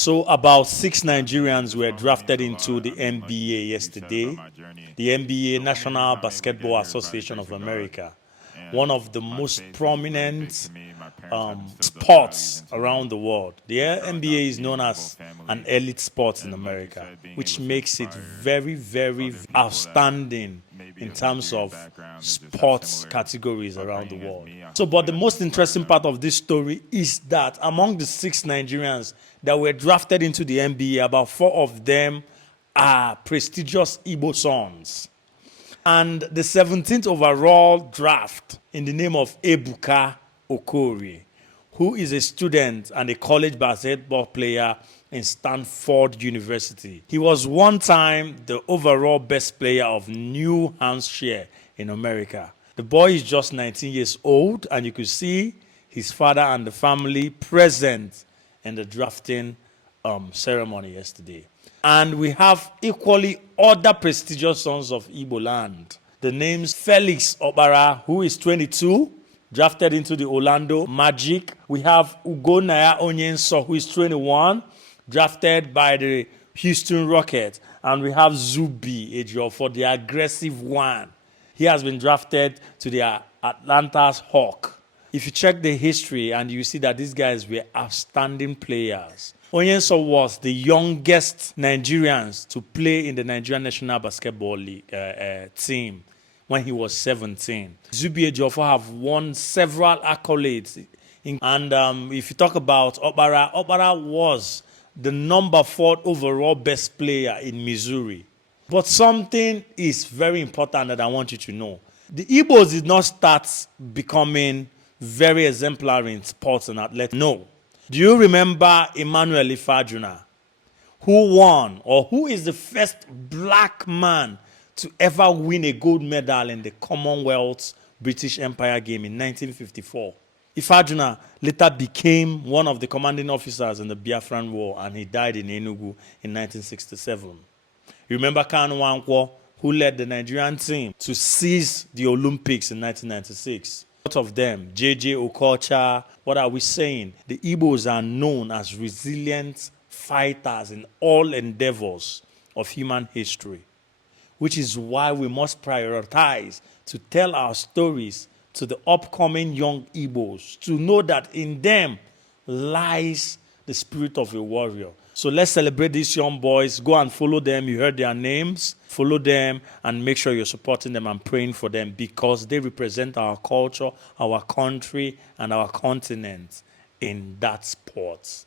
So about 6 Nigerians were drafted into the NBA yesterday. The NBA, National Basketball Association of America, one of the most prominent sports around the world. The NBA is known as an elite sport in America, which makes it very, very outstanding in terms of sports categories around the world. So, but the most interesting part of this story is that among the 6 Nigerians that were drafted into the NBA, about 4 of them are prestigious Igbo sons. And the 17th overall draft in the name of Ebuka Okorie, who is a student and a college basketball player in Stanford University. He was one time the overall best player of New Hampshire in America. The boy is just 19 years old, and you could see his father and the family present in the drafting ceremony yesterday. And we have equally other prestigious sons of Igbo land. The names Felix Obara, who is 22, drafted into the Orlando Magic. We have Ugonaya Onyenso, who is 21, drafted by the Houston Rockets. And we have Zubi Ejiofor, the aggressive one. He has been drafted to the Atlanta's Hawk. If you check the history and you see that these guys were outstanding players. Onyenso was the youngest Nigerians to play in the Nigerian National Basketball League team when he was 17. Zubi Ejiofor have won several accolades. And if you talk about Obara was the number 4 overall best player in Missouri. But something is very important that I want you to know. The Igbos did not start becoming very exemplary in sports and athletics. No. Do you remember Emmanuel Ifajuna, who won, or who is the first black man to ever win a gold medal in the Commonwealth British Empire game in 1954? Ifajuna later became one of the commanding officers in the Biafran War, and he died in Enugu in 1967. You remember Kanu Nwankwo, who led the Nigerian team to seize the Olympics in 1996. A lot of them, J.J. Okocha, what are we saying? The Igbos are known as resilient fighters in all endeavors of human history, which is why we must prioritize to tell our stories to the upcoming young Igbos, to know that in them lies the spirit of a warrior. So let's celebrate these young boys. Go and follow them. You heard their names. Follow them and make sure you're supporting them and praying for them, because they represent our culture, our country, and our continent in that sport.